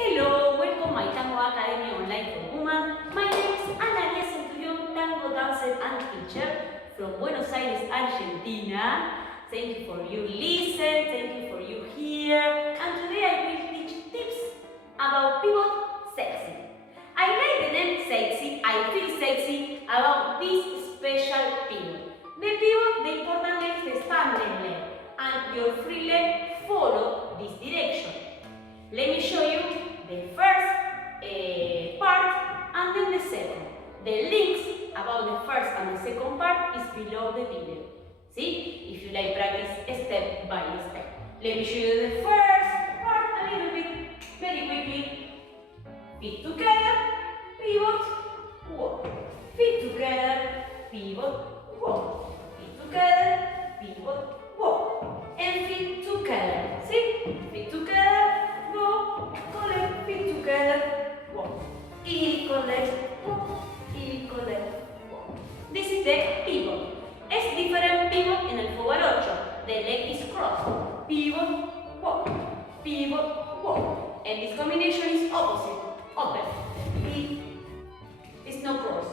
Hello, welcome my Tango Academy online for women. My name is Analía Centurión, tango dancer and teacher from Buenos Aires, Argentina. Thank you for you listen, thank you for you here. And today I will teach tips about pivot sexy. I like the name sexy, I feel sexy about this special pivot. The pivot, the important leg is the standing leg, and your free leg follow this direction. Let me show you the first part and then the second. The links about the first and the second part is below the video. See? If you like practice step by step. Let me show you the first part a little bit, very quickly. Feet together, pivot, walk. Feet together, pivot, walk. Feet together, pivot, walk. And feet together. See? Feet together. Go, collect, feet together, walk. Equal leg, walk, equal leg, walk. This is the pivot. Es different pivot en el forward 8. The leg is crossed. Pivot, walk, pivot, walk. And this combination is opposite, open. It's no cross.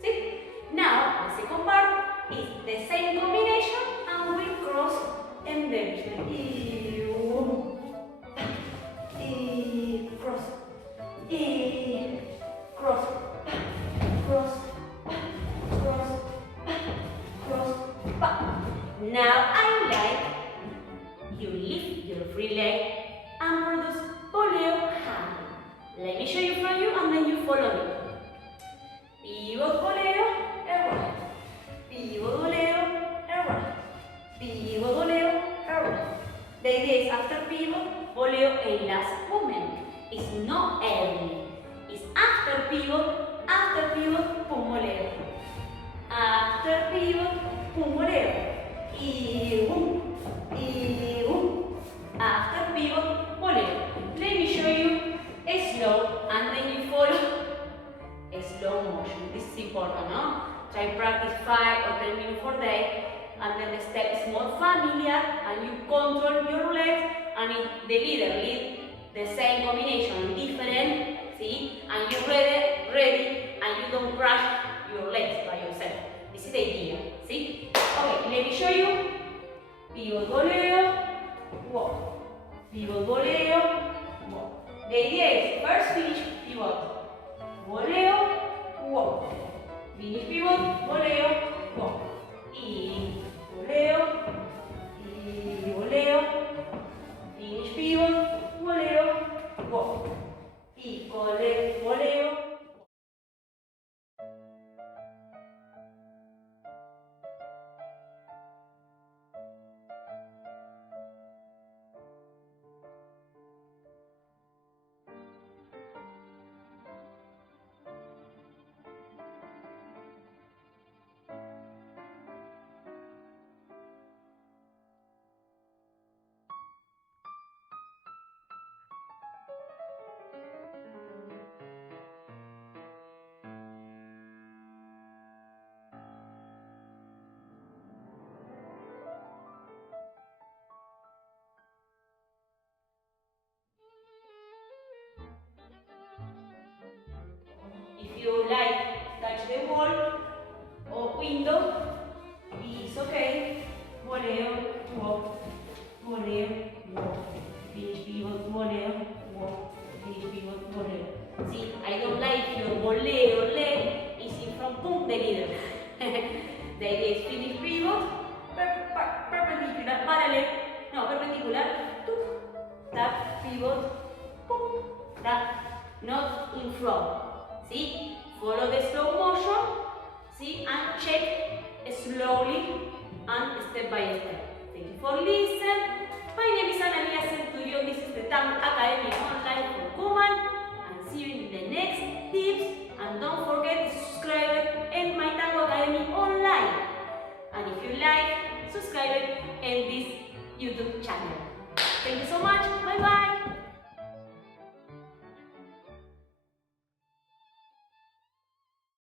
See? Now, the second part is the same combination and we cross and then cross, cross, cross, cross, back. Now I like you lift your free leg and produce boleo hand. Let me show you from you and then you follow me. Pivot boleo, right. Pivot boleo, right. Pivot boleo, right. The idea is after pivot, boleo a last movement. It's not early. It's after pivot, pum boleo. After pivot, pum boleo. Y boom. After pivot, boleo. Let me show you a slow and then you follow a slow motion. This is important, no? Try practice 5 or 10 minutes per day. And then the step is more familiar and you control your legs and the leader lead the same combination, different, see? And you're ready and you don't crush your legs by yourself. This is the idea, see? Okay, let me show you. Pivot boleo, walk. Pivot boleo, walk. The idea is first finish pivot, boleo, walk. Finish pivot, boleo, walk. Y boleo, y boleo. Finish pivot, boleo, walk. Y collect, boleo. If you like touch the wall or window, it's okay. Boleo, walk, boleo, walk. Finish pivot, boleo, walk. Finish pivot, boleo. See, I don't like your boleo leg is in front, boom, the leader. The idea is finish pivot, perpendicular, parallel, no, perpendicular, tap, pivot, boom, tap, not in front. See, follow the slow motion, see, and check slowly and step by step. Thank you for listening. My name is Analía Centurión. This is the Tango Academy online for women. And see you in the next tips. And don't forget to subscribe in my Tango Academy online. And if you like, subscribe in this YouTube channel. Thank you so much. Bye bye.